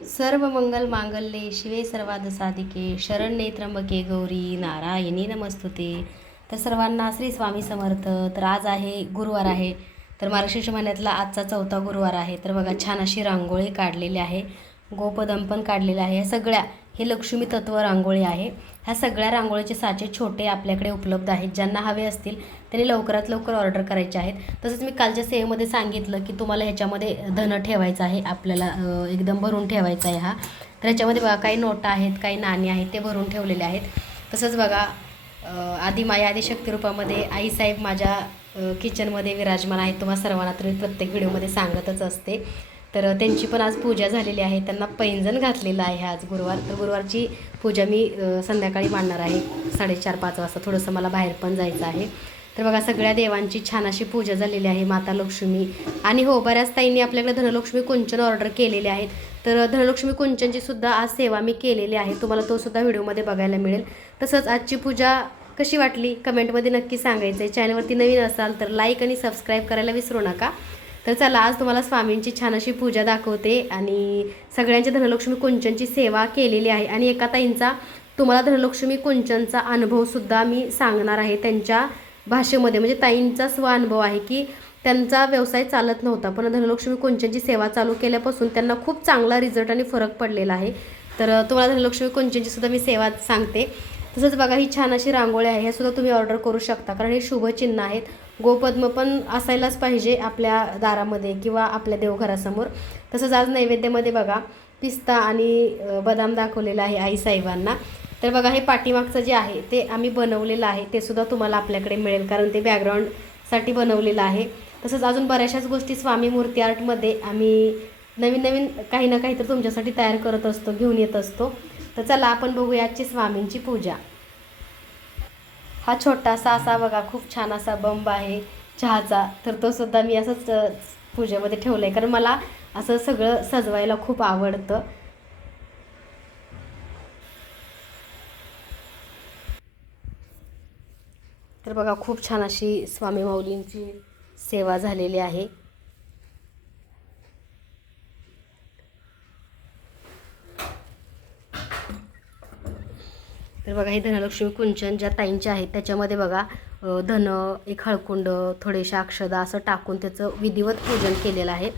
सर्व मंगल मांगल्ये शिवे सर्वाद साधिके शरण्ये त्र्यंबके गौरी नारायणी नमस्तुते. तर सर्वांना श्री स्वामी समर्थ. तर आज आहे गुरुवार आहे. तर मार्गशीर्ष महिन्यातला आजचा चौथा गुरुवार आहे. तर बघा छान अशी रांगोळी काढलेली आहे. गोपदंपन काढलेलं आहे. या सगळ्या हे लक्ष्मी तत्व रांगोळी आहे. ह्या सगळ्या रांगोळीचे साचे छोटे आपल्याकडे उपलब्ध आहेत. ज्यांना हवे असतील त्यांनी लवकरात लवकर ऑर्डर करायचे आहेत. तसंच मी कालच्या सेवेमध्ये सांगितलं की तुम्हाला ह्याच्यामध्ये धन ठेवायचं आहे. आपल्याला एकदम भरून ठेवायचा आहे हा. तर ह्याच्यामध्ये बघा काही नोटा आहेत काही नाणी आहेत ते भरून ठेवलेले आहेत. तसंच बघा आधी माया आधी शक्तिरूपामध्ये आईसाहेब माझ्या किचनमध्ये विराजमान आहेत. तुम्हाला सर्वांना तरी प्रत्येक व्हिडिओमध्ये सांगतच असते. तर त्यांची पण आज पूजा झालेली आहे. त्यांना पैंजण घातलेलं आहे आज गुरुवार. तर गुरुवारची पूजा मी संध्याकाळी मांडणार आहे. साडेचार पाच वाजता. थोडंसं मला बाहेर पण जायचं आहे. तर बघा सगळ्या देवांची छान अशी पूजा झालेली आहे. माता लक्ष्मी आणि हो बऱ्याच ताईंनी आपल्याकडे धनलक्ष्मी कुंचन ऑर्डर केलेले आहेत. तर धनलक्ष्मी कुंचनची सुद्धा आज सेवा मी केलेली आहे. तुम्हाला तो सुद्धा व्हिडिओमध्ये बघायला मिळेल. तसंच आजची पूजा कशी वाटली? कमेंटमध्ये नक्की सांगायचं आहे चॅनलवरती नवीन असाल तर लाईक आणि सबस्क्राईब करायला विसरू नका. तर चला आज तुम्हाला स्वामींची छान अशी पूजा दाखवते आणि सगळ्यांच्या धनलक्ष्मी कुंचनची सेवा केलेली आहे. आणि एका ताईंचा तुम्हाला धनलक्ष्मी कुंचनचा अनुभवसुद्धा मी सांगणार आहे त्यांच्या भाषेमध्ये. म्हणजे ताईंचा स्व अनुभव आहे की त्यांचा व्यवसाय चालत नव्हता पण धनलक्ष्मी कुंचनची सेवा चालू केल्यापासून त्यांना खूप चांगला रिझल्ट आणि फरक पडलेला आहे. तर तुम्हाला धनलक्ष्मी कुंचनची सुद्धा मी सेवा सांगते. तसंच बघा ही छान अशी रांगोळी आहे हे सुद्धा तुम्ही ऑर्डर करू शकता कारण हे शुभचिन्ह आहेत. गोपद्म पण असायलाच पाहिजे आपल्या दारामध्ये किंवा आपल्या देवघरासमोर. तसंच आज नैवेद्यामध्ये बघा पिस्ता आणि बदाम दाखवलेला आहे आईसाहेबांना तर बघा हे पाठीमागचं जे आहे ते आम्ही बनवलेलं आहे ते सुद्धा तुम्हाला आपल्याकडे मिळेल कारण ते बॅकग्राऊंडसाठी बनवलेलं आहे. तसंच अजून बऱ्याचशाच गोष्टी स्वामी मूर्ती आर्टमध्ये आम्ही नवीन नवीन काही ना काही तर तुमच्यासाठी तयार करत असतो घेऊन येत असतो. तर चला आपण बघूया आजची स्वामींची पूजा. हा छोटासा असा बघा खूप छान असा बंब आहे चहाचा. तर तो सुद्धा मी असंच पूजेमध्ये ठेवला आहे कारण मला असं सगळं सजवायला खूप आवडतं. तर बघा खूप छान अशी स्वामी माऊलींची सेवा झालेली आहे. बघा हे धनलक्ष्मी कुंचन ज्या ताईंच्या आहेत त्याच्यामध्ये बघा धन एक हळकुंड थोडेशा अक्षदा असं टाकून त्याचं विधिवत पूजन केलेलं आहे.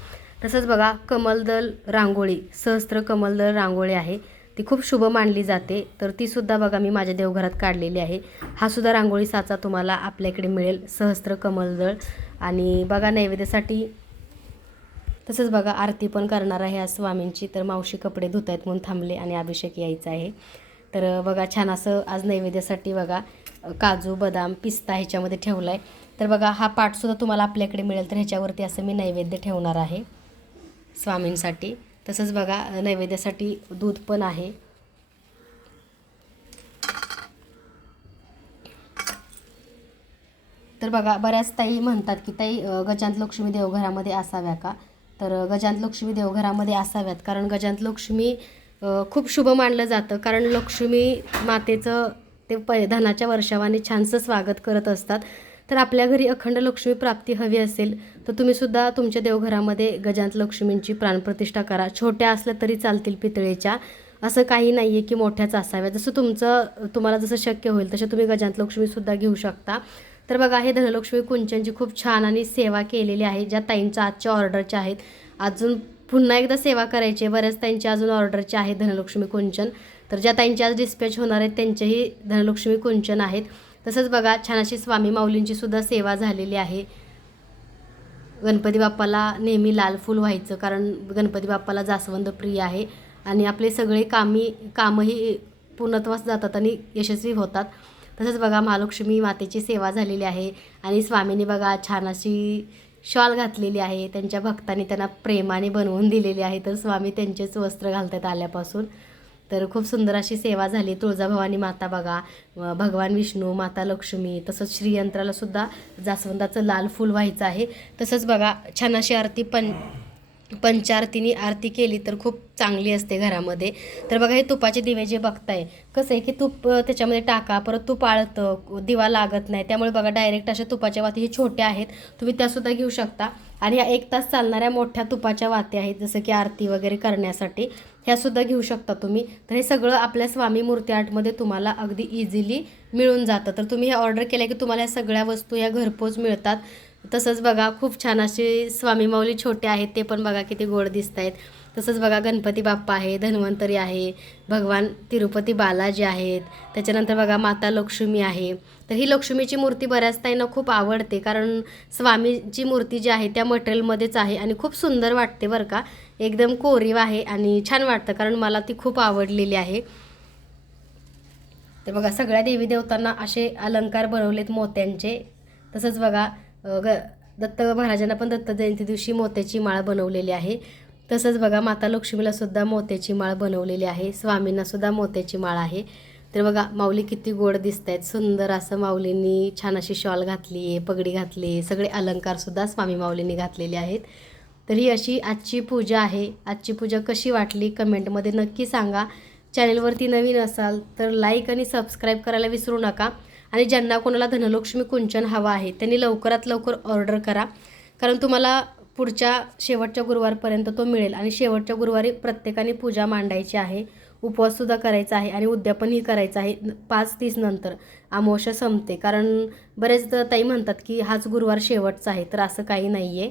तसंच बघा कमलदल रांगोळी सहस्त्र कमलदल रांगोळी आहे. ती खूप शुभ मानली जाते. तर ती सुद्धा बघा मी माझ्या देवघरात काढलेली आहे. हा सुद्धा रांगोळी साचा तुम्हाला आपल्याकडे मिळेल सहस्त्र कमलदळ. आणि बघा नैवेद्यासाठी तसंच बघा आरती पण करणार आहे आज स्वामींची. तर मावशी कपडे धुत आहेत म्हणून थांबले आणि अभिषेक यायचा आहे. तर बघा छान असं आज नैवेद्यासाठी बघा काजू बदाम पिस्ता ह्याच्यामध्ये ठेवला आहे तर बघा हा पाठसुद्धा तुम्हाला आपल्याकडे मिळेल तर ह्याच्यावरती असं मी नैवेद्य ठेवणार आहे स्वामींसाठी. तसंच बघा नैवेद्यासाठी दूध पण आहे. तर बघा बऱ्याच ताई म्हणतात की ताई गजांत लक्ष्मी देवघरामध्ये असाव्या का? तर गजांत लक्ष्मी देवघरामध्ये असाव्यात कारण गजांत लक्ष्मी खूप शुभ मानलं जातं. कारण लक्ष्मी मातेचं ते प धनाच्या वर्षावाने छानसं स्वागत करत असतात. तर आपल्या घरी अखंड लक्ष्मी प्राप्ती हवी असेल तर तुम्हीसुद्धा तुमच्या देवघरामध्ये गजांत लक्ष्मींची प्राणप्रतिष्ठा करा. छोट्या असल्या तरी चालतील पितळेच्या. असं काही नाही आहे की मोठ्याच असाव्या जसं तुमचं तुम्हाला जसं शक्य होईल तसे तुम्ही गजांत लक्ष्मीसुद्धा घेऊ शकता. तर बघा हे धनलक्ष्मी कुंचनची खूप छान आणि सेवा केलेली आहे ज्या ताईंच्या आजच्या ऑर्डरच्या आहेत. अजून पुन्हा एकदा सेवा करायची आहे. बऱ्याच त्यांच्या अजून ऑर्डरचे आहेत धनलक्ष्मी कुंचन. तर ज्या त्यांच्या आज डिस्पॅच होणार आहेत त्यांचेही धनलक्ष्मी कुंचन आहेत. तसंच बघा छान अशी स्वामी माऊलींची सुद्धा सेवा झालेली आहे. गणपती बाप्पाला नेहमी लाल फूल व्हायचं कारण गणपती बाप्पाला जास्वंद प्रिय आहे. आणि आपले सगळे कामी कामही पूर्णत्वास जातात आणि यशस्वी होतात. तसंच बघा महालक्ष्मी मातेची सेवा झालेली आहे. आणि स्वामींनी बघा छान अशी शॉल घातलेली आहे त्यांच्या भक्तांनी त्यांना प्रेमाने बनवून दिलेली आहे. तर स्वामी त्यांचेच वस्त्र घालतात आल्यापासून. तर खूप सुंदर अशी सेवा झाली. तुळजाभवानी माता बघा भगवान विष्णू माता लक्ष्मी तसंच श्रीयंत्राला सुद्धा जास्वंदाचं लाल फूल व्हायचं आहे. तसंच बघा छान अशी आरती पण पंचारतीने आरती केली तर खूप चांगली असते घरामध्ये. तर बघा हे तुपाचे दिवे जे बघताय कसं आहे की तूप त्याच्यामध्ये टाका परत तूप आळतं दिवा लागत नाही. त्यामुळे बघा डायरेक्ट अशा तुपाच्या वाती हे छोट्या आहेत. तुम्ही त्यासुद्धा घेऊ शकता. आणि ह्या एक तास चालणाऱ्या मोठ्या तुपाच्या वाती आहेत जसं की आरती वगैरे करण्यासाठी. ह्यासुद्धा घेऊ शकता तुम्ही. तर हे सगळं आपल्या स्वामी मूर्ती आर्टमध्ये तुम्हाला अगदी इझिली मिळून जातं. तर तुम्ही हे ऑर्डर केलं की तुम्हाला या सगळ्या वस्तू या घरपोच मिळतात. तसंच बघा खूप छान असे स्वामी माऊली छोटे आहेत ते पण बघा किती गोड दिसत आहेत तसंच बघा गणपती बाप्पा आहे धन्वंतरी आहे भगवान तिरुपती बालाजी आहेत. त्याच्यानंतर बघा माता लक्ष्मी आहे. तर ही लक्ष्मीची मूर्ती बऱ्याच ताईंना खूप आवडते कारण स्वामीची मूर्ती जी आहे त्या मटेरियलमध्येच आहे आणि खूप सुंदर वाटते बरं का. एकदम कोरीव आहे आणि छान वाटतं कारण मला ती खूप आवडलेली आहे. तर बघा सगळ्या देवी देवतांना असे अलंकार बनवलेत मोत्यांचे. तसंच बघा ग दत्त महाराजांना पण दत्त जयंती दिवशी मोत्याची माळ बनवलेली आहे. तसंच बघा माता लक्ष्मीला सुद्धा मोत्याची माळ बनवलेली आहे. स्वामींना सुद्धा मोत्याची माळ आहे. तर बघा माऊली किती गोड दिसत आहेत सुंदर असं माऊलींनी छान अशी शॉल घातली आहे पगडी घातली आहे. सगळे अलंकारसुद्धा स्वामी माऊलींनी घातलेले आहेत. तर ही अशी आजची पूजा आहे. आजची पूजा कशी वाटली कमेंटमध्ये नक्की सांगा. चॅनलवरती नवीन असाल तर लाईक आणि सबस्क्राईब करायला विसरू नका. आणि ज्यांना कोणाला धनलक्ष्मी कुंचन हवा आहे त्यांनी लवकरात लवकर ऑर्डर करा. कारण तुम्हाला पुढच्या शेवटच्या गुरुवारपर्यंत तो मिळेल. आणि शेवटच्या गुरुवारी प्रत्येकाने पूजा मांडायची आहे उपवाससुद्धा करायचा आहे आणि उद्यापनही करायचं आहे पाच तीस नंतर. अमावस्या संपते. कारण बरेच ताई म्हणतात की हाच गुरुवार शेवटचा आहे तर असं काही नाही आहे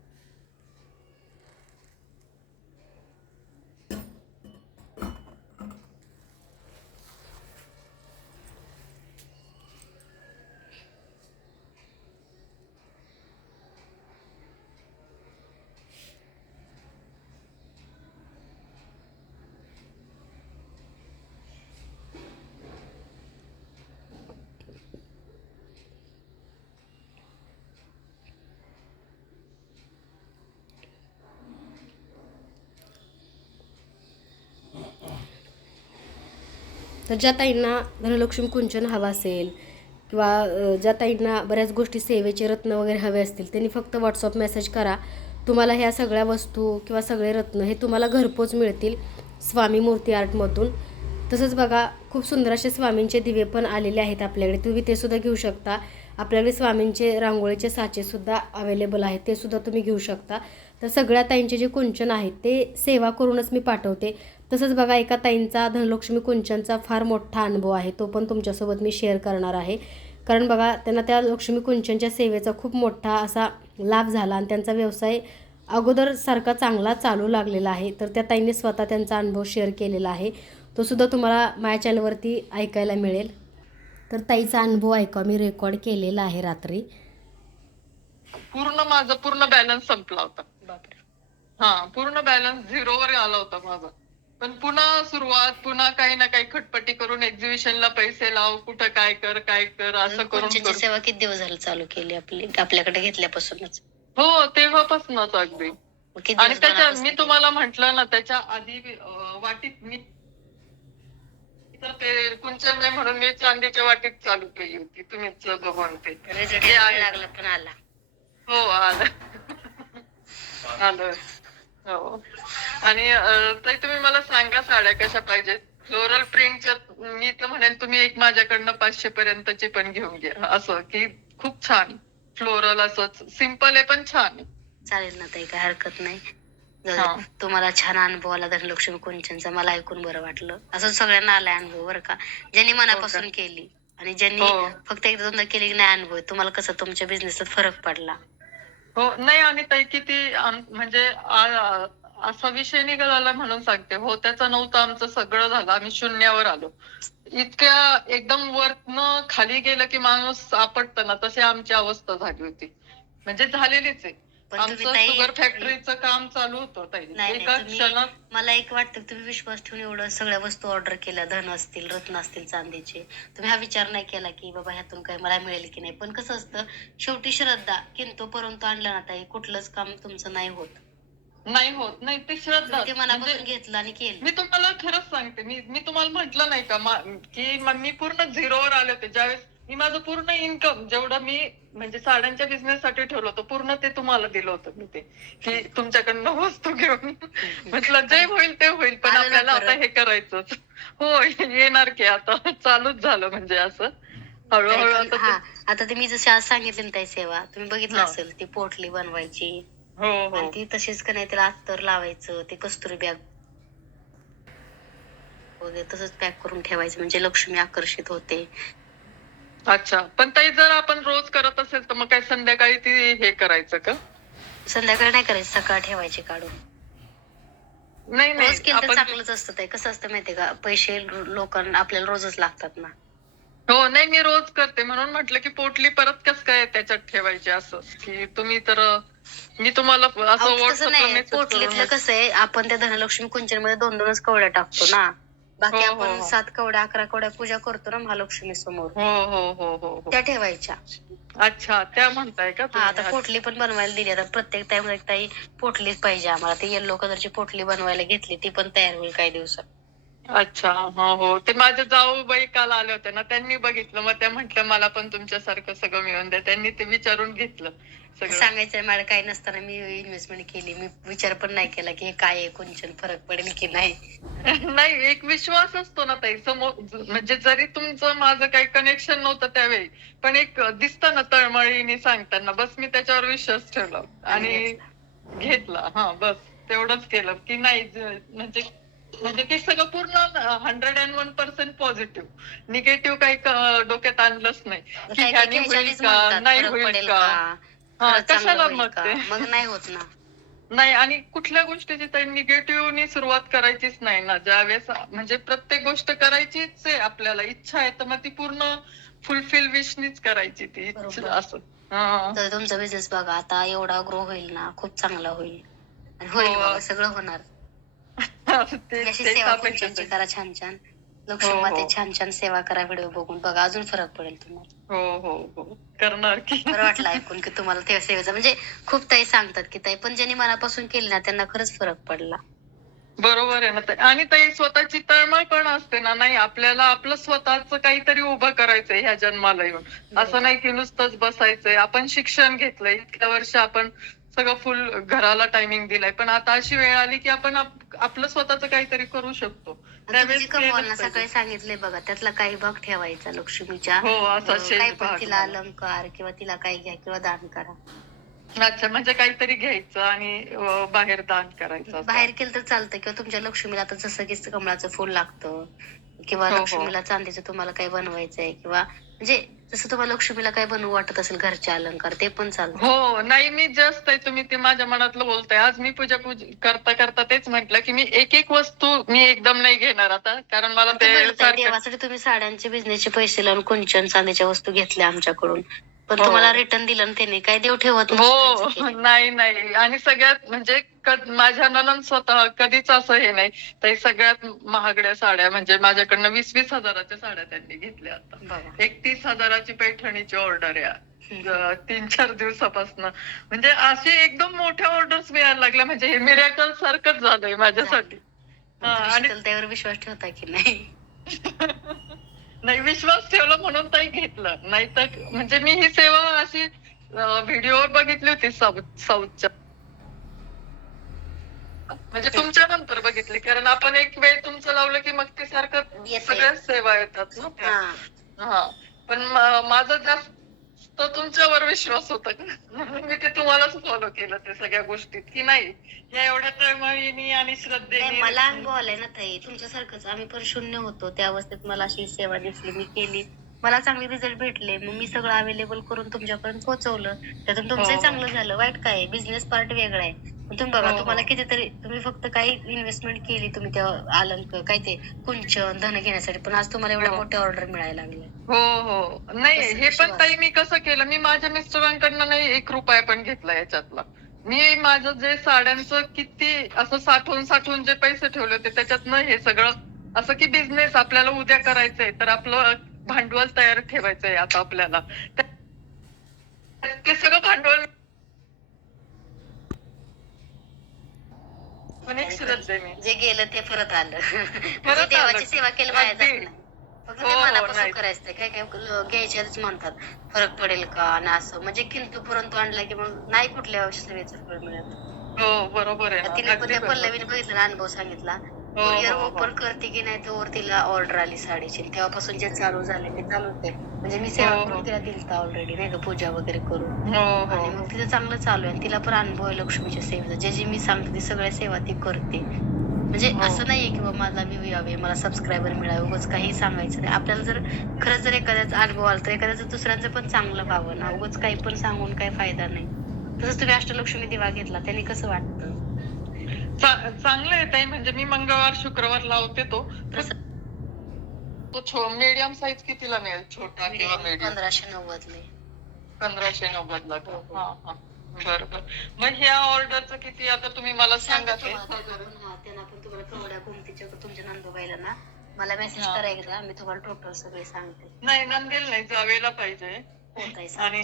तर ज्या ताईंना धनलक्ष्मी कुंचन हवा असेल किंवा ज्या ताईंना बऱ्याच गोष्टी सेवेचे रत्न वगैरे हवे असतील त्यांनी फक्त व्हॉट्सअप मेसेज करा. तुम्हाला ह्या सगळ्या वस्तू किंवा सगळे रत्न हे तुम्हाला घरपोच मिळतील स्वामी मूर्ती आर्टमधून तसंच बघा खूप सुंदर असे स्वामींचे दिवे पण आलेले आहेत आपल्याकडे. तुम्ही ते सुद्धा घेऊ शकता. आपल्याकडे स्वामींचे रांगोळीचे साचेसुद्धा अवेलेबल आहेत. ते सुद्धा तुम्ही घेऊ शकता. तर सगळ्या ताईंचे जे कुंचन आहेत ते सेवा करूनच मी पाठवते. तसंच बघा एका ताईंचा धनलक्ष्मी कुंचनचा फार मोठा अनुभव आहे. तो पण तुमच्यासोबत मी शेअर करणार आहे. कारण बघा त्यांना त्या लक्ष्मी कुंचनच्या सेवेचा खूप मोठा असा लाभ झाला आणि त्यांचा व्यवसाय अगोदर सारखा चांगला चालू लागलेला आहे. तर त्या ताईंनी स्वतः त्यांचा अनुभव शेअर केलेला आहे. तो सुद्धा तुम्हाला माझ्या चॅनलवरती ऐकायला मिळेल. तर ताईचा अनुभव ऐका मी रेकॉर्ड केलेला आहे रात्री. पूर्ण माझा पूर्ण बॅलन्स संपला होता. हा पूर्ण बॅलन्स झिरोवर आला होता माझा. पण पुन्हा सुरुवात पुन्हा काही ना काही खटपटी करून एक्झिबिशनला पैसे लाव कुठं काय कर काय कर असं करून सेवा किती दिवस झालं चालू केली आपली आपल्याकडे घेतल्यापासूनच? हो तेव्हापासूनच अगदी. आणि त्याच्या मी? तुम्हाला म्हंटल ना त्याच्या आधी वाटीत मी तर ते कुंचन नाही म्हणून मी चांदीच्या वाटीत चालू केली होती. तुम्हीच बघून ते. लागला पण आला. हो आलं. आलं. हो. आणि ताई तुम्ही मला सांगा साड्या कशा पाहिजेत? फ्लोरल प्रिंटच्या मी तर म्हणेन तुम्ही एक माझ्याकडनं पाचशे पर्यंतची पण घेऊन घ्या. असं की खूप छान. फ्लोरल असंच. सिंपल आहे पण छान. आहे. चालेल ना ताई काय हरकत नाही. जाऊ हा. दे. तुम्हाला छान अनुभव आला धनलक्ष्मी कुंचनचा मला ऐकून बरं वाटलं. असं सगळ्यांना आलाय अनुभव बरं का? ज्यांनी मनापासून केली. आणि ज्यांनी हो. फक्त एकदा दोनदा केली की नाही अनुभव तुम्हाला कसं तुमच्या बिझनेसात फरक पडला? हो नाही आणि ताई किती आम- म्हणजे आ- असा विषय निघाला म्हणून सांगते. हो त्याचा नव्हतं आमचं सगळं झालं. आम्ही शून्यावर आलो. इतक्या एकदम वरतनं खाली गेलं की माणूस आपटतं ना तशी आमची अवस्था झाली होती. म्हणजे झालेलीच आहे. पण तुम्ही आमचं ताई शुगर फॅक्टरीचं काम चालू होतं ताई. नाही, एका तुम्ही- क्षणात मला एक वाटतं की तुम्ही विश्वास ठेवून एवढं सगळ्या वस्तू ऑर्डर केल्या धन असतील रत्न असतील चांदीचे. तुम्ही हा विचार नाही केला की बाबा ह्यातून काही मला मिळेल की नाही? पण कसं असतं शेवटी श्रद्धा किंतु परंतु आणलं ना ताई कुठलंच काम तुमचं नाही होत. नाही होत. नाही ते श्रद्धा तुम्ही ते मनापासून म्हणजे घेतलं आणि केलं. मी तुम्हाला खरंच सांगते. मी मी तुम्हाला म्हंटल नाही का मा- की म- मी पूर्ण झिरोवर आले होते. ज्यावेळेस मी माझं पूर्ण इन्कम जेवढं मी म्हणजे साड्यांच्या बिझनेस साठी ठेवलं होतं पूर्ण ते तुम्हाला दिलं होतं मी ते. की तुमच्याकडनं वस्तू घेऊन. म्हटलं जे होईल ते होईल पण आपल्याला आता. हे करायचंच. हो येणार की आता. चालूच झालं म्हणजे असं. हळूहळू आता ते- तुम्ही जशी आज सांगितली ना ताई सेवा तुम्ही बघितलं. असेल ती पोटली बनवायची. हो आणि हो ती तशीच का नाही त्याला अत्तर लावायचं ते कस्तुरी बॅग वगैरे तसंच पॅक करून ठेवायचं म्हणजे लक्ष्मी आकर्षित होते. अच्छा. पण ताई जर आपण रोज करत असेल तर मग काय संध्याकाळी ती हे करायचं का? संध्याकाळी नाही करायचं सकाळ ठेवायची काढून. नाही रोज नाही केलं तर आपण चांगलंच असतं ते कसं असतं माहितीये का? पैसे लोकांना आपल्याला रोजच लागतात ना. हो नाही मी रोज करते. म्हणून म्हटलं की पोटली परत कस काय त्याच्यात ठेवायची असं? की तुम्ही तर मी तुम्हाला असं अहो, तसं व्हॉट्सअपला नाही. मेसेज पोटलीतलं कसं आहे आपण त्या धनलक्ष्मी कुंचनमध्ये दोन दोनच कवड्या टाकतो ना. बाकी आपण. सात कवड्या अकरा कवड्या पूजा करतो ना महालक्ष्मी समोर. हो हो हो त्या ठेवायच्या. अच्छा त्या म्हणताय का हा? आता पोटली पण बनवायला दिली. आता प्रत्येक टाइम एक ताई पोटलीच पाहिजे आम्हाला. ती येल्लो कलरची पोटली बनवायला घेतली ती पण तयार होईल काही दिवसात. अच्छा हो हो. ते माझे जाऊबाई काल आले होते ना त्यांनी बघितलं. मग त्या म्हटलं मला पण तुमच्यासारखं सगळं मिळून द्या. त्यांनी ते विचारून घेतलं. सांगायचं मला काही नसताना मी इन्व्हेस्टमेंट केली. मी विचार पण नाही केला की हे काय आहे कुंचन फरक पडेल की नाही. नाही एक विश्वास असतो ना ताई समोर म्हणजे जरी तुमचं माझं काही कनेक्शन नव्हतं त्यावेळी पण एक दिसतं ना तळमळीने सांगताना. बस मी त्याच्यावर विश्वास ठेवला आणि घेतला. हा बस तेवढंच केलं. की नाही म्हणजे म्हणजे ते सगळं पूर्ण hundred and one percent positive negative काही क- डोक्यात आणलंच नाही. की ह्यानी होईल का? नाही होईल का? का? हा, खरंच चांगलं कशाला होईल मग का? ते मग नाही होत ना नाही आणि कुठल्या गोष्टीची तर निगेटिव्हनी सुरुवात करायचीच नाही ना ज्यावेळेस म्हणजे प्रत्येक गोष्ट करायचीच आहे आपल्याला इच्छा आहे तर मग ती पूर्ण फुलफिल विशनीच करायची ती इच्छा. असं हा. तर तुमचा बिझनेस बघा आता एवढा ग्रो होईल ना खूप चांगला होईल आणि होईल हो. बघा सगळं होणार ते- अशी तेच सेवा अपेक्षा कुंचनची आहे. करा छान छान लक्ष्मी हो, हो. छान छान सेवा करा व्हिडिओ बघून बघा. अजून फरक पडेल तुम्हाला. हो हो हो. करणार की. बरं वाटलं ऐकून की तुम्हाला ते सेवेचा. म्हणजे खूप ताई सांगतात की ताई पण ज्यांनी मनापासून केली ना त्यांना खरंच फरक पडला. बरोबर आहे ना. आणि ताई स्वतःची तळमळ पण असते ना नाही आपल्याला आपलं स्वतःच काहीतरी उभं करायचंय ह्या जन्माला येऊन. असं नाही की नुसतंच बसायचंय. आपण शिक्षण घेतलंय. इतक्या वर्ष आपण सगळं फुल घराला टायमिंग दिलाय. पण आता अशी वेळ आली की आपण आप- आपलं स्वतःच काहीतरी करू शकतो. ना केलंच सकाळी. सांगितले बघा त्यातला काही भाग ठेवायचा लक्ष्मीच्या हो असा काही पण भाग तिला. अलंकार किंवा तिला काही घ्या किंवा दान करा अच्छा म्हणजे काहीतरी घ्यायचं आणि अं, बाहेर दान करायचं असं. बाहेर केलं तर चालतं किंवा तुमच्या लक्ष्मीला आता जसं की कमळाचं फुल लागतं किंवा हो, हो. लक्ष्मीला चांदीचं तुम्हाला काही बनवायचंय किंवा म्हणजे जसं तुम्हाला लक्ष्मीला काही बनवू वाटत असेल घरचे अलंकार ते पण चालतं. हो नाही मी जस्ट आहे तुम्ही ते माझ्या मनातलं बोलताय. आज मी पूजा पूज करता करता तेच म्हटलं की मी एक एक वस्तू मी एकदम नाही घेणार आता कारण मला ते देवासाठी तुम्ही साड्यांचे बिझनेसचे पैसे लावून कुंचन चांदीच्या वस्तू घेतल्या आमच्याकडून. पण हो. तुम्हाला रिटर्न दिलं ना त्याने काय देव ठेवत हो. नाही नाही. आणि सगळ्यात म्हणजे माझ्या ननन स्वतः कधीच असं हे नाही. तर सगळ्यात महागड्या साड्या म्हणजे माझ्याकडनं वीस वीस हजाराच्या साड्या त्यांनी घेतल्या आता. एक तीस हजाराची पैठणीची ऑर्डर आहे. तीन चार दिवसापासून. म्हणजे असे एकदम मोठ्या ऑर्डर्स मिळायला लागल्या. म्हणजे हे मिरॅकल सारखंच झालंय माझ्यासाठी. तुम्ही आणि शीतलतेवर विश्वास ठेवता की नाही? नाही विश्वास ठेवला म्हणून ताई घेतलं. नाही तर म्हणजे मी ही सेवा अशी व्हिडिओवर बघितली होती साऊथ साऊथच्या म्हणजे तुमच्या नंतर बघितली कारण आपण एक वेळ तुमचं लावलं की मग ते सारखं. सगळ्याच सेवा येतात ना. हा. पण माझा जास्त तुमच्यावर विश्वास होता का? म्हणून मी ते तुम्हालाच फॉलो केलं ते सगळ्या गोष्टीत की नाही या एवढ्या तळमळीने आणि श्रद्धेने मला अनुभव आलाय ना ताई. तुमच्यासारखंच. आम्ही पण शून्य होतो. त्या अवस्थेत मला अशी सेवा दिसली मी केली. मला चांगले रिझल्ट भेटले. मग मी सगळं अवेलेबल करून तुमच्यापर्यंत पोहोचवलं. त्यातून तुमचंही हो. चांगलं झालं. वाईट काय बिझनेस पार्ट वेगळा आहे. तुम्ही बघा हो, हो. तुम्हाला कितीतरी तुम्ही फक्त काही इन्व्हेस्टमेंट केली तुम्ही त्या अलंक काय ते कुंचन धन घेण्यासाठी पण आज तुम्हाला एवढ्या हो. मोठ्या ऑर्डर मिळायला लागल्या हो हो नाही हे पण? ताई मी कसं केलं मी माझ्या मिस्टरांकडनं नाही एक रुपया पण घेतला याच्यातला मी माझं जे साड्यांचं किती असं साठवून साठवून जे पैसे ठेवले होते त्याच्यातनं हे सगळं असं की बिझनेस आपल्याला उद्या करायचंय तर आपलं भांडवल तयार ठेवायचंय आता आपल्याला ते सगळं भांडवल प्रामाणिक श्रद्धे मी जे गेलं ते परत आलं म्हणजे. देवाची सेवा केली वाया जात. नाही फक्त हो, ते हो, मनापासून नाही. करायचं. काय काय घ्यायच्याच म्हणतात फरक पडेल का आणि असं म्हणजे किंतु परंतु आणला की मग नाही कुठल्या सेवेचं फळ मिळत हो बरोबर आहे. तिने पण त्या. पल्लवीने बघितलं अनुभव सांगितला हो, कुरिअर हो, हो. ओपन करते की नाही तोवर तिला ऑर्डर आली साडीची. तेव्हापासून जे चालू झाले ते चालूच आहे म्हणजे मी सेवा हो, हो. करून तिला दिलता ऑलरेडी नाही का पूजा वगैरे करून. हो आणि हो मग तिचं चांगलं चालू आहे. तिला पण अनुभव आहे लक्ष्मीच्या सेवेचा. जे जे मी सांगते ती सगळ्या सेवा ती करते. म्हणजे हो. असं नाहीये की बाबा मला व्ह्यू यावे मला सबस्क्रायबर मिळावे. उगाच काही सांगायचं नाही. आपल्याला जर खरंच जर एखाद्याचा अनुभव आला तर एखाद्याचं दुसऱ्यांचं पण चांगलं व्हावं ना. उगाच काही पण सांगून काही फायदा नाही. तसंच तुम्ही अष्टलक्ष्मी दिवा घेतला त्याने कसं वाटतं? चांगलं आहे ताई म्हणजे मी मंगळवार शुक्रवार लावते तो. तो मीडियम साईज कितीला मिळेल? छोटा किंवा मीडियम पंधराशे नव्वदले. पंधराशे नव्वद ला? हा. हा बरोबर मग ह्या ऑर्डरचं किती आता तुम्ही मला सांगा ते. त्यांना पण तुम्हाला कवड्या घुमतीच्या तुमच्या नंदुबाईला ना. मला मेसेज हा. करा एकदा मी तुम्हाला टोटल सगळे सांगते. नाही नंदेल नाही जावेला पाहिजे. कोणताही आणि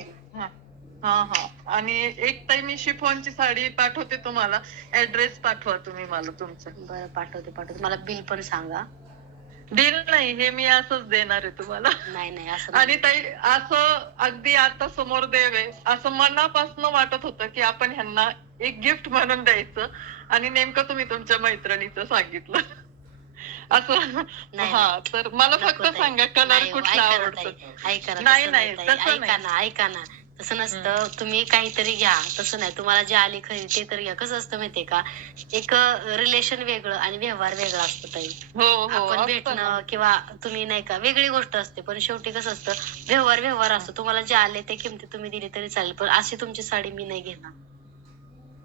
हा हा हा. आणि एक ताई मी शिफॉनची साडी पाठवते तुम्हाला ऍड्रेस पाठवा तुम्ही मला तुमचं बरं पाठवते पाठवते मला बिल पण सांगा बिल नाही हे मी असंच देणार आहे तुम्हाला नाही नाही असं आणि नाही. ताई असं अगदी आता समोर देवे असं मनापासून वाटत होतं की आपण ह्यांना एक गिफ्ट म्हणून द्यायचं आणि नेमकं तुम्ही तुमच्या मैत्रिणीचं सांगितलं असं नाही, हा नाही. तर मला नको फक्त ताई. सांगा कलर नाही, कुठला ऐका ना आवडतो ताई, ऐका ना, नाही, तसं नाही, ताई. ऐका नाही. ना ऐका ना तसं नसतं. तुम्ही काहीतरी घ्या. तसं नाही. तुम्हाला जे आली खरी ते तर घ्या. कसं असतं माहितीये का? एक रिलेशन वेगळं आणि व्यवहार वेगळा असतो ताई. हो हो. आपण असतं ना. भेटणं किंवा तुम्ही नाही का? वेगळी गोष्ट असते. पण शेवटी कसं असतं? व्यवहार व्यवहार असतो. तुम्हाला जे आले ते किमती तुम्ही दिली तरी चालेल. पण अशी तुमची साडी मी नाही घेणार.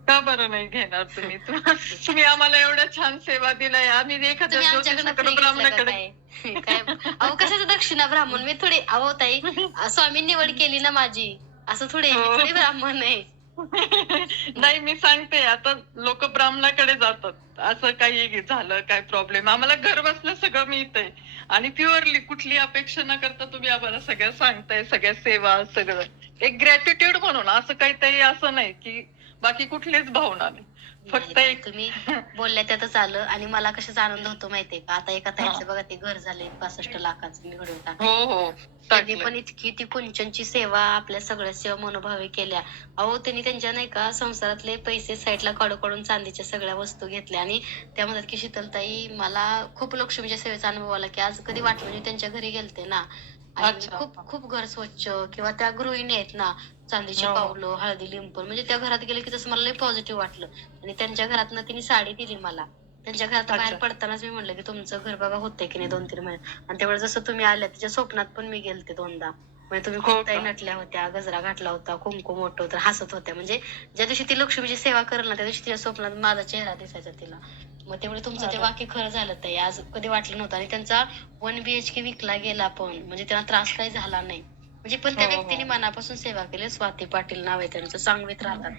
का बरं नाही घेणार तुम्ही? तुम्ही आम्हाला एवढ्या छान सेवा दिलाय. आम्ही एखाद्या तुम्ही आमच्याकडनं ज्योतिषाकडे free घेतलं का ब्राह्मणाकडे काय काय? अहो कशाचं दक्षिणा ब्राह्मण? मी थोडी अहो ताई स्वामी निवड केली ना माझी. असं थोडी मी हो. थोडी ब्राह्मण आहे. नाही मी सांगते आता लोक ब्राह्मणाकडे जातात. असं काही झालं काय प्रॉब्लेम आम्हाला घर बसलं सगळं मिळतंय. आणि प्युअरली कुठली अपेक्षा न करता तुम्ही आम्हाला सगळं सांगताय सगळ्या सेवा सगळं. एक ग्रॅटिट्यूड म्हणून असं काहीतरी असं नाही की बाकी कुठलीच भावना नाही. फक्त एक तुम्ही बोलल्या त्यातच आलं. आणि मला कशाचा आनंद होतो माहितीये का? आता एका ताईचं. बघा ते घर झाले पासष्ट लाखाचं निवडून हो हो. त्यांनी. पण इतकी ती कुंचनची सेवा आपल्या सगळ्या सेवा मनोभावे केल्या अहो त्यांनी त्यांच्या नाही का संसारातले पैसे साईडला काढू काढून चांदीच्या सगळ्या वस्तू घेतल्या आणि त्या म्हणतात की शीतलताई मला खूप लक्ष्मीच्या सेवेचा अनुभव आला की आज कधी वाटलं म्हणजे त्यांच्या घरी गेलते ना. खूप खूप घर स्वच्छ किंवा त्या गृहिणी आहेत ना चांदीची हो. पावलं हळदी लिंपण म्हणजे त्या घरात गेले की तसं मला लय पॉझिटिव्ह वाटलं आणि त्यांच्या घरातनं तिने साडी दिली मला त्यांच्या घरात बाहेर. पडतानाच मी म्हणलं की तुमचं घर बघा होतंय की नाही दोन तीन महिने. आणि तेवढं जसं तुम्ही आल्या तिच्या स्वप्नात पण मी गेलते दोनदा. म्हणजे तुम्ही हो खूप ताई का? नटल्या होत्या गजरा घातला होता कुंकू मोठं होतं हसत होत्या. म्हणजे ज्या दिवशी ती लक्ष्मीची सेवा करेल ना त्या दिवशी तिच्या स्वप्नात माझा चेहरा दिसायचा तिला. मग तेवढे तुमचं ते. वाक्य खरं झालं ताई. आज कधी वाटलं नव्हतं. आणि त्यांचा वन बीएचके विकला गेला पण म्हणजे त्यांना त्रास काही झाला नाही. म्हणजे पण त्या हो, हो. व्यक्तीने मनापासून सेवा केली. स्वाती पाटील नाव आहे त्यांचं सांगवीत राहतात.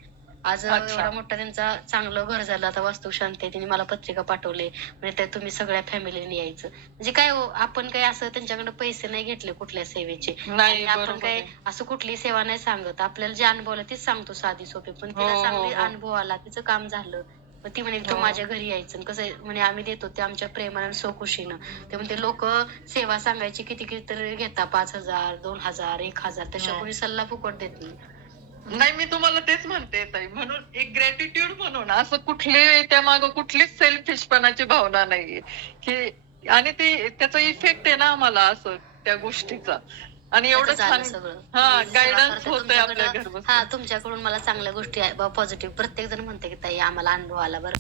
आज. एवढा मोठा त्यांचा चांगलं घर झालं आता वास्तू शांती तिने मला पत्रिका पाठवले म्हणजे त्या तुम्ही सगळ्या फॅमिलीने यायचं म्हणजे काय हो आपण काय असं त्यांच्याकडे पैसे नाही घेतले कुठल्या सेवेचे नाही आपण बरोबर काय आहे. असं कुठली सेवा नाही सांगत आपल्याला जे अनुभव आला तेच सांगतो साधी सोपी पण हो, तिला हो, चांगले हो. अनुभव आला तिचं काम झालं मग ती म्हणे तू हो. माझ्या घरी यायचं आणि कसं आहे, म्हणे आम्ही देतो ते आमच्या प्रेमानं आणि स्वखुशीनं ते म्हणते लोक सेवा सांगायची किती किती तरी घेता पाच हजार दोन हजार एक हजार तशा हो. कोणी सल्ला फुकट देत नाही नाही मी तुम्हाला तेच म्हणते ताई. म्हणून एक ग्रॅटिट्यूड म्हणून. असं कुठली त्या माग कुठलीच सेल्फिशपणाची भावना नाहीये. की आणि ते त्याचा इफेक्ट आहे ना आम्हाला असं त्या गोष्टीचा. आणि एवढं छान हा गायडन्स होतोय आपल्या घर हा तुमच्याकडून मला चांगल्या गोष्टी पॉझिटिव्ह प्रत्येक जण म्हणते की ताई आम्हाला अनुभव आला बरं.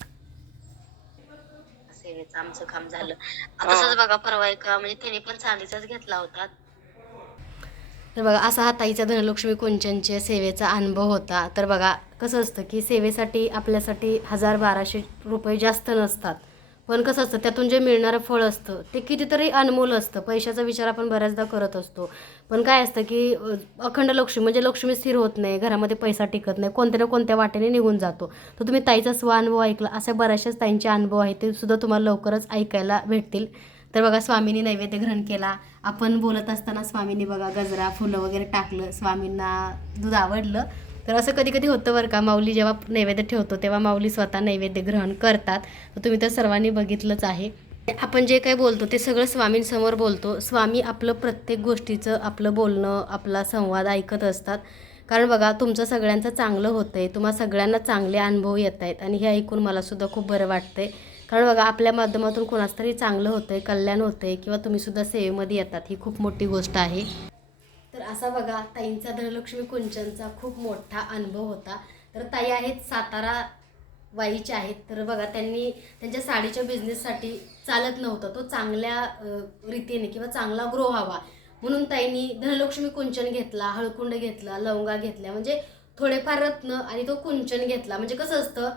सेवेचं आमचं काम झालं. तसंच बघा परवा एक म्हणजे तिने पण चांदीचाच घेतला होता. तर बघा असा हा ताईचा धनलक्ष्मी कुंचनच्या सेवेचा अनुभव होता. तर बघा कसं असतं की सेवेसाठी आपल्यासाठी हजार बाराशे रुपये जास्त नसतात. पण कसं असतं त्यातून जे मिळणारं फळ असतं ते कितीतरी अनमोल असतं. पैशाचा विचार आपण बऱ्याचदा करत असतो. पण काय असतं की अखंड लक्ष्मी म्हणजे लक्ष्मी स्थिर होत नाही घरामध्ये पैसा टिकत नाही कोणत्या ना कोणत्या वाटेने निघून जातो. तर तुम्ही ताईचा स्वानुभव ऐकला अशा बऱ्याचशाच ताईंचे अनुभव आहेत ते सुद्धा तुम्हाला लवकरच ऐकायला भेटतील. तर बघा स्वामींनी नैवेद्य ग्रहण केला. आपण बोलत असताना स्वामींनी बघा गजरा फुलं वगैरे टाकलं. स्वामींना दूध आवडलं. तर असं कधी कधी होतं बरं का माऊली जेव्हा नैवेद्य ठेवतो तेव्हा माऊली स्वतः नैवेद्य ग्रहण करतात. तर तुम्ही तर सर्वांनी बघितलंच आहे. आपण जे काही बोलतो ते सगळं स्वामींसमोर बोलतो. स्वामी आपलं प्रत्येक गोष्टीचं आपलं बोलणं आपला संवाद ऐकत असतात. कारण बघा तुमचं सगळ्यांचं चांगलं होतं आहे तुम्हा सगळ्यांना चांगले अनुभव येत आहेत आणि हे ऐकून मलासुद्धा खूप बरं वाटतं आहे कारण बघा आपल्या माध्यमातून कोणाचं तरी चांगलं होतं आहे कल्याण होतं आहे किंवा तुम्हीसुद्धा सेवेमध्ये येतात ही खूप मोठी गोष्ट आहे. तर असा बघा ताईंचा धनलक्ष्मी कुंचनचा खूप मोठा अनुभव होता. तर ताई आहेत सातारा वाईच्या आहेत. तर बघा त्यांनी त्यांच्या साडीच्या बिझनेससाठी चालत नव्हतं. तो चांगल्या रीतीने किंवा चांगला ग्रो व्हावा. म्हणून ताईंनी धनलक्ष्मी कुंचन घेतला हळकुंड घेतला लवंगा घेतल्या. म्हणजे थोडेफार रत्न आणि तो कुंचन घेतला. म्हणजे कसं असतं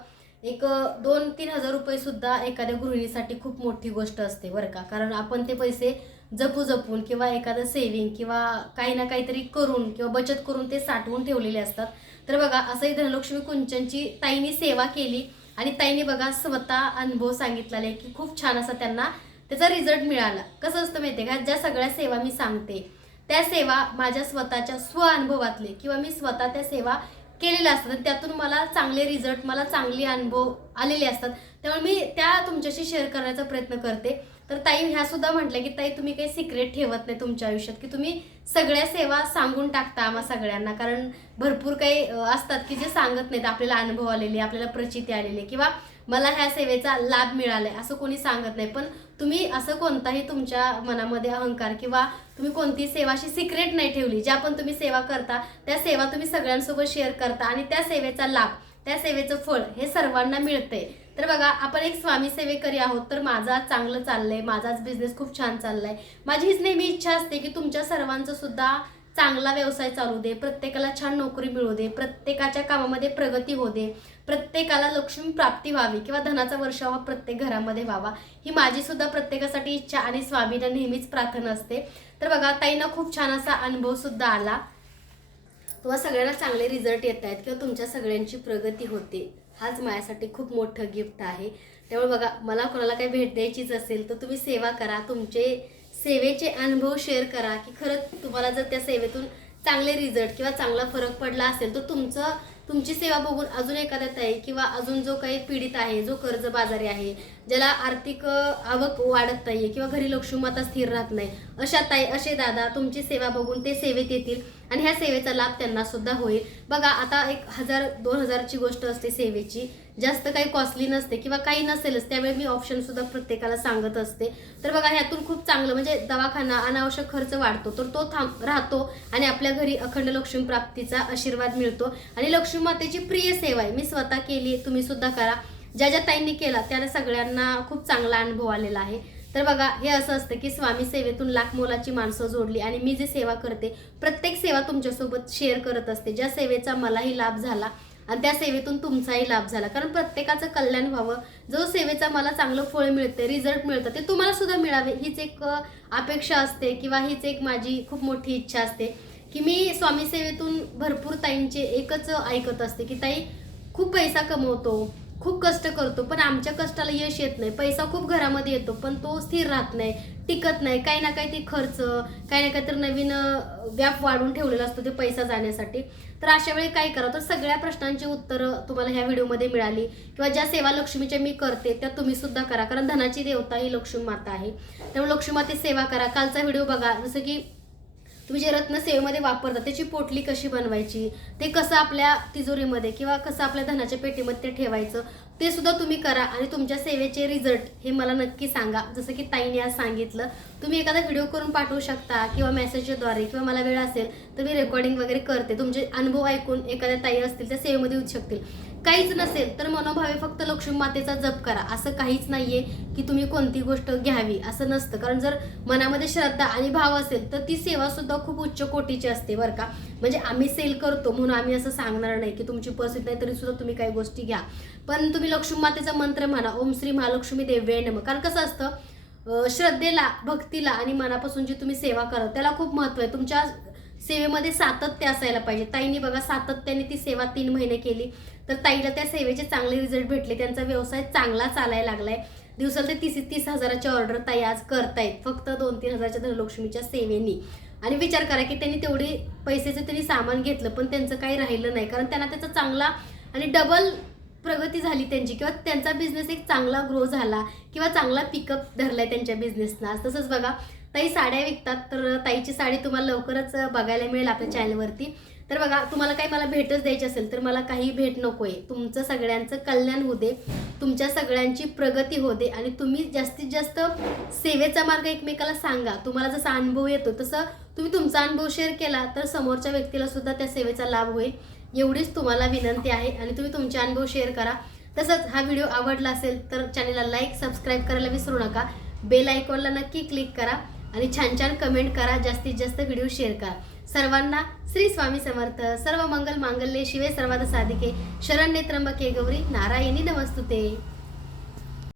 एक दोन तीन हजार रुपये सुद्धा एखाद्या गृहिणीसाठी खूप मोठी गोष्ट असते बरं का. कारण आपण ते पैसे जपू जपून किंवा एखादं सेव्हिंग किंवा काही ना काहीतरी करून किंवा बचत करून ते साठवून ठेवलेले असतात. तर बघा असंही धनलक्ष्मी कुंचनची ताईनी सेवा केली आणि ताईनी बघा स्वतः अनुभव सांगितलेला आहे की खूप छान असा त्यांना त्याचा रिझल्ट मिळाला. कसं असतं माहिती आहे का? ज्या सगळ्या सेवा मी सांगते त्या सेवा माझ्या स्वतःच्या स्व अनुभवातले किंवा मी स्वतः त्या सेवा केलेल्या असतात आणि त्यातून मला चांगले रिझल्ट मला चांगले अनुभव आलेले असतात. त्यामुळे मी त्या तुमच्याशी शेअर करण्याचा प्रयत्न करते. तर ताई ह्या सुद्धा म्हटल्या की ताई तुम्ही काही सिक्रेट ठेवत नाही तुमच्या आयुष्यात की तुम्ही सगळ्या सेवा सांगून टाकता आम्हा सगळ्यांना. कारण भरपूर काही असतात की जे सांगत नाहीत आपल्याला अनुभव आलेले आपल्याला प्रचिती आलेली किंवा मला ह्या सेवेचा लाभ मिळाला आहे असं कोणी सांगत नाही. पण तुम्ही असं कोणताही तुमच्या मनामध्ये अहंकार किंवा तुम्ही कोणती सेवाशी सिक्रेट नाही ठेवली. ज्या पण तुम्ही सेवा करता त्या सेवा तुम्ही सगळ्यांसोबत शेअर करता आणि त्या सेवेचा लाभ त्या सेवेचं फळ हे सर्वांना मिळतंय. तर बघा आपण एक स्वामी सेवेकरी आहोत तर माझा चांगलं चाललंय. माझाच बिझनेस खूप छान चाललाय. माझी हीच नेहमी इच्छा असते की तुमच्या सर्वांचं सुद्धा चांगला व्यवसाय चालू दे प्रत्येकाला छान नोकरी मिळू दे प्रत्येकाच्या कामामध्ये प्रगती होऊ दे. प्रत्येकाला लक्ष्मी प्राप्ती व्हावी किंवा धनाचा वर्षाव हा प्रत्येक घरामध्ये व्हावा. ही माझी सुद्धा प्रत्येकासाठी इच्छा आणि स्वामीना नेहमीच प्रार्थना असते. तर बघा ताईंना खूप छान असा अनुभव सुद्धा आला. तुम्हाला सगळ्यांना चांगले रिझल्ट येत आहेत किंवा तुमच्या सगळ्यांची प्रगती होते. हाच माझ्यासाठी खूप मोठं गिफ्ट आहे. त्यामुळे बघा मला कोणाला काही भेट द्यायचीच असेल तर तुम्ही सेवा करा. तुमचे सेवेचे अनुभव शेअर करा की खरंच तुम्हाला जर त्या सेवेतून चांगले रिझल्ट किंवा चांगला फरक पडला असेल तर तुमचं तुमची सेवा बघून अजून एखाद्या ताई किंवा अजून जो काही पीडित आहे जो कर्जबाजारी आहे ज्याला आर्थिक आवक वाढत नाहीये किंवा घरी लक्ष्मीमाता स्थिर राहत नाही अशा ताई असे दादा तुमची सेवा बघून ते सेवेत येतील आणि ह्या सेवेचा लाभ त्यांना सुद्धा होईल. बघा आता एक हजार दोन हजारची गोष्ट असते सेवेची. जास्त काही कॉस्टली नसते किंवा काही नसेलच त्यावेळी मी ऑप्शन सुद्धा प्रत्येकाला सांगत असते. तर बघा ह्यातून खूप चांगलं म्हणजे दवाखाना अनावश्यक खर्च वाढतो तर तो थांब राहतो आणि आपल्या घरी अखंड लक्ष्मी प्राप्तीचा आशीर्वाद मिळतो. आणि लक्ष्मी मातेची प्रिय सेवा आहे मी स्वतः केली तुम्ही सुद्धा करा. ज्या ज्या ताईंनी केला त्या सगळ्यांना खूप चांगला अनुभव आलेला आहे. तर बघा हे असं असतं की स्वामी सेवेतून लाख मोलाची माणसं जोडली आणि मी जी सेवा करते प्रत्येक सेवा तुमच्यासोबत शेअर करत असते. ज्या सेवेचा मलाही लाभ झाला आणि त्या सेवेतून तुमचाही लाभ झाला. कारण प्रत्येकाचं कल्याण व्हावं. जो सेवेचा मला चांगलं फळ मिळते रिझल्ट मिळतं ते तुम्हाला सुद्धा मिळावे. हीच एक अपेक्षा असते किंवा हीच एक माझी खूप मोठी इच्छा असते की मी स्वामी सेवेतून भरपूर ताईंचे एकच ऐकत असते की ताई खूप पैसा कमवतो खूप कष्ट करतो पण आमच्या कष्टाला यश येत नाही. पैसा खूप घरामध्ये येतो पण तो स्थिर राहत नाही टिकत नाही. काही ना काही ते खर्च काही ना काहीतरी नवीन व्याप वाढून ठेवलेला असतो ते पैसा जाण्यासाठी. तर अशा वेळी काय करा तर सगळ्या प्रश्नांची उत्तरं तुम्हाला ह्या व्हिडिओमध्ये मिळाली. किंवा ज्या सेवा लक्ष्मीच्या मी करते त्या तुम्ही सुद्धा करा. कारण धनाची देवता ही लक्ष्मी माता आहे. त्यामुळे लक्ष्मी माते सेवा करा. कालचा व्हिडिओ बघा जसं की तुम्ही जे रत्न सेवेमध्ये वापरता त्याची पोटली कशी बनवायची? ते कसं आपल्या तिजोरीमध्ये किंवा कसं आपल्या धनाच्या पेटीमध्ये ते ठेवायचं ते सुद्धा तुम्ही करा आणि तुमच्या सेवेचे रिझल्ट हे मला नक्की सांगा. जसं की ताईने आज सांगितलं तुम्ही एखादा व्हिडिओ करून पाठवू शकता किंवा मेसेजद्वारे किंवा मला वेळ असेल तर मी रेकॉर्डिंग वगैरे करते. तुमचे अनुभव ऐकून एखाद्या ताई असतील त्या सेवेमध्ये येऊ शकतील. काहीच नसेल तर मनोभावे फक्त लक्ष्मी मातेचा जप करा. असं काहीच नाहीये की तुम्ही कोणती गोष्ट घ्यावी. असं नसतं. कारण जर मनामध्ये श्रद्धा आणि भाव असेल तर ती सेवा सुद्धा खूप उच्च कोटीची असते बरं का. म्हणजे आम्ही सेल करतो म्हणून आम्ही असं सांगणार नाही की तुमची परिस्थिती नाही तरी सुद्धा तुम्ही काही गोष्टी घ्या. पण तुम्ही लक्ष्मी मातेचा मंत्र म्हणा ओम श्री महालक्ष्मी देव्ये नम. कारण कसं असतं श्रद्धेला भक्तीला आणि मनापासून जी तुम्ही सेवा करा त्याला खूप महत्त्व आहे. तुमच्या सेवेमध्ये सातत्य असायला पाहिजे. ताईंनी बघा सातत्याने ती सेवा तीन महिने केली. तर ताईला त्या सेवेचे चांगले रिझल्ट भेटले. त्यांचा व्यवसाय चांगला चालायला लागलाय. दिवसाला ते तीस तीस हजाराच्या ऑर्डर ताई आज करतायत. फक्त दोन तीन हजाराच्या धनलक्ष्मीच्या सेवेनी. आणि विचार करा की त्यांनी तेवढे पैसेचं त्यांनी सामान घेतलं पण त्यांचं काही राहिलं नाही. कारण त्यांना त्याचा चांगला आणि डबल प्रगती झाली त्यांची. किंवा त्यांचा बिझनेस एक चांगला ग्रो झाला किंवा चांगला पिकअप धरलाय त्यांच्या बिझनेसना तसंच बघा ताई साड्या विकतात तर ताईची साडी तुम्हाला लवकरच बघायला मिळेल आपल्या चॅनलवरती. तर बघा तुम्हाला काही मला भेटच द्यायची असेल तर मला काही भेट नको आहे तुमचं सगळ्यांचं कल्याण होऊ दे तुमच्या सगळ्यांची प्रगती होऊ दे आणि तुम्ही जास्तीत जास्त सेवेचा मार्ग एकमेकाला सांगा. तुम्हाला जसा अनुभव येतो तसं तुम्ही तुमचा अनुभव शेअर केला तर समोरच्या व्यक्तीला सुद्धा त्या सेवेचा लाभ होईल. एवढीच तुम्हाला विनंती आहे आणि तुम्ही तुमचे अनुभव शेअर करा. तसंच हा व्हिडिओ आवडला असेल तर चॅनलला लाईक सबस्क्राईब करायला विसरू नका. बेल आयकॉनला नक्की क्लिक करा. आणि छान छान कमेंट करा जास्तीत जास्त व्हिडिओ शेअर करा. सर्वांना श्री स्वामी समर्थ सर्व मंगल मांगल्ये शिवे सर्वाद साधिके. शरण्ये त्र्यंबके गौरी नारायणी नमस्तुते.